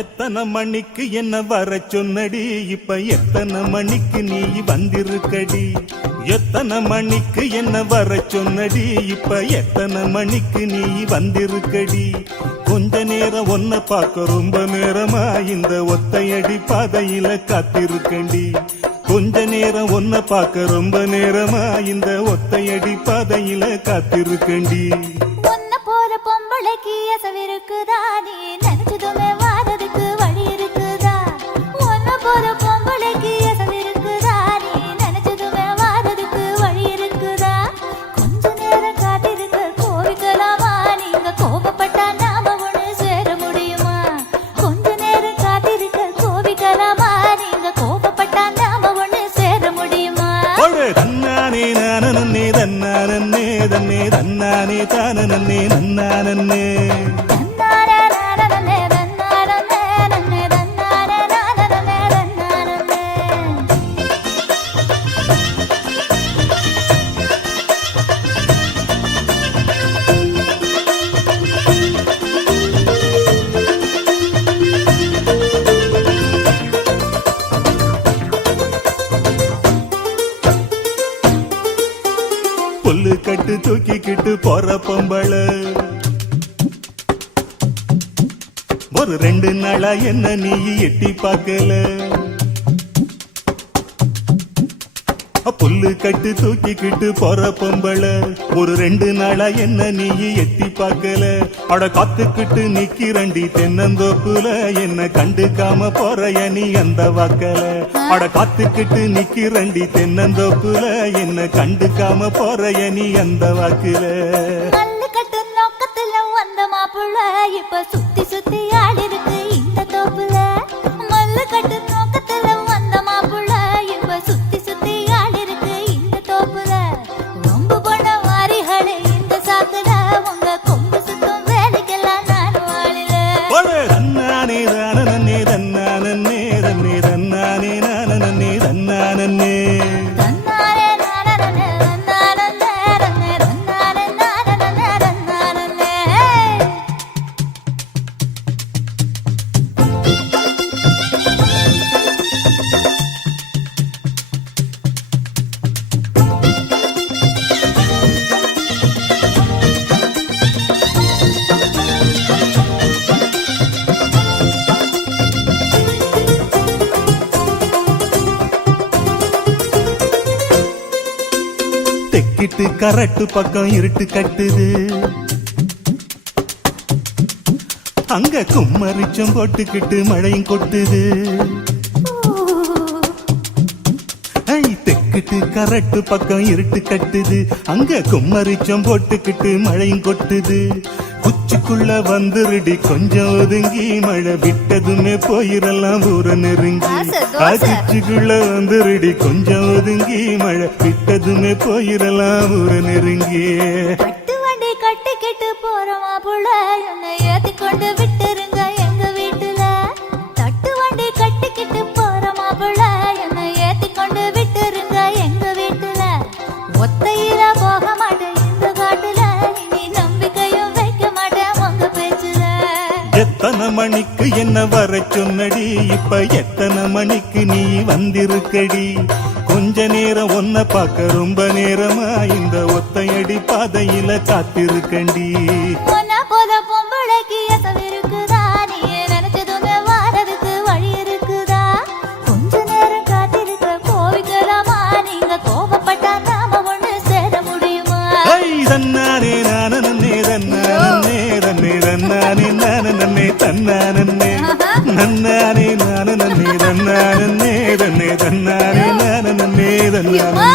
எத்தனை மணிக்கு என்ன வர சொன்னடி, இப்ப எத்தனை மணிக்கு நீ வந்திருக்கடி? எத்தனை மணிக்கு என்ன வர சொன்னடி, இப்ப எத்தனை மணிக்கு நீ வந்திருக்கடி? கொஞ்ச நேரம் ஒன்ன பார்க்க ரொம்ப நேரமா இந்த ஒத்தையடி பாதையில காத்திருக்கண்டி. கொஞ்ச நேரம் ஒன்ன பார்க்க ரொம்ப நேரமா இந்த ஒத்தையடி பாதையில காத்திருக்கண்டி. ஒன்ன போற பொம்பளைக்கு எசவிருக்குதா, நீ நினைச்சதுமே வாரதுக்கு வழி இருக்குதா? ஒன்ன போற பொம்பளைக்கு எசவிருக்குதா, நீ நினைச்சதுமே வாரதுக்கு வழி இருக்குதா? கொஞ்ச நேரம் காத்திருக்க கோவிக்கலாமா, நீங்க கோபப்பட்டா நாம ஒண்ணு சேர முடியுமா? கொஞ்ச நேரம் காத்திருக்க கோவிக்கலாமா, நீங்க கோபப்பட்டா நாம ஒண்ணு சேர முடியுமா? தன்னானே நானே தன்னானே தன்னே தன்னானே தானே நன்னானே புல்லு கட்டு தூக்கிக்கிட்டு போற பொம்பள ஒரு 2 நாளா என்ன நீ எட்டி பார்க்கல. புல்லு கட்டு தூக்கிக்கிட்டு போற பொம்பள ஒரு 2 நாளா என்ன நீ எட்டி பார்க்கல. அட காத்துக்கிட்டு நிக்கிறண்டி தென்னந்தோப்புல, என்ன கண்டுக்காம போறைய நீ அந்த வாக்கல. அட காத்துக்கிட்டு நிக்கிறண்டி தென்னந்தோப்புல, என்ன கண்டுக்காம போறைய நீ அந்த வாக்குல. கட்டு நோக்கத்துல வந்த மாப்புள்ள இப்ப சுத்தி சுத்தி ஆடி இருக்கு இந்த தோப்புல. மல்லு கட்டு நோக்கத்துல வந்த மாப்புள்ள இப்ப சுத்தி சுத்தி ஆடி இருக்கு இந்த தோப்புல. ரொம்ப போன வாரிகளே இந்த சாக்குல, உங்க கொம்பு சுத்தம் வேலைக்கெல்லாம் நான் வாழில. தன்னானே தானே தன்னானே தன்னே தன்னானே நானே தன்னானே தெக்கிட்டு கரட்டு பக்கம் இருட்டு கட்டுது, அங்க கும்மரிச்சம் போட்டுக்கிட்டு மழையும் கொட்டுது. தெக்கிட்டு கரட்டு பக்கம் இருட்டு கட்டுது, அங்க கும்மரிச்சம் போட்டுக்கிட்டு மழையும் கொட்டுது. குச்சிக்குள்ள வந்துருடி கொஞ்சம் ஒதுங்கி, மழை விட்டதுமே போயிரலாம் ஊர நெருங்கி. குச்சிக்குள்ள வந்துருடி கொஞ்சம் ஒதுங்கி, மழை விட்டதுமே போயிரலாம் ஊர நெருங்கி. கட்டு வண்டி கட்டிக்கிட்டு போறமா புள்ள, என்னை ஏத்தி கொண்டு விட்டுருங்க எங்க வீட்டுல. தட்டு வண்டி கட்டிக்கிட்டு போறமா புள்ள, என்னை ஏத்தி கொண்டு விட்டுருங்க எங்க வீட்டுல. ஒத்தையில போக மாட்டேன் இந்த காட்டுல, இனி நம்பிக்கையும் வைக்க மாட்டேன் உங்க பேச்சுல. எத்தனை மணிக்கு என்ன வர சொன்னடி, இப்ப எத்தனை மணிக்கு நீ வந்திருக்கடி? கொஞ்ச நேரம் ஒன்ன பார்க்க ரொம்ப நேரமா இந்த ஒத்தையடி பாதையில காத்திருக்கண்டி. போல பொம்பளைக்கு எசவிருக்குதா, நீ நினைச்சதுமே வாரதுக்கு வழி இருக்குதா? கொஞ்ச நேரம் காத்திருக்க கோவிக்கலாமா, நீங்க கோபப்பட்டா நாம ஒண்ணு சேர முடியுமா? தன்னானே நானே தன்னானே தன்னே தன்னானே நானே தன்னானே நன்னானே நானே தன்னானே தன்னே தன்னானே நானே தன்னானே.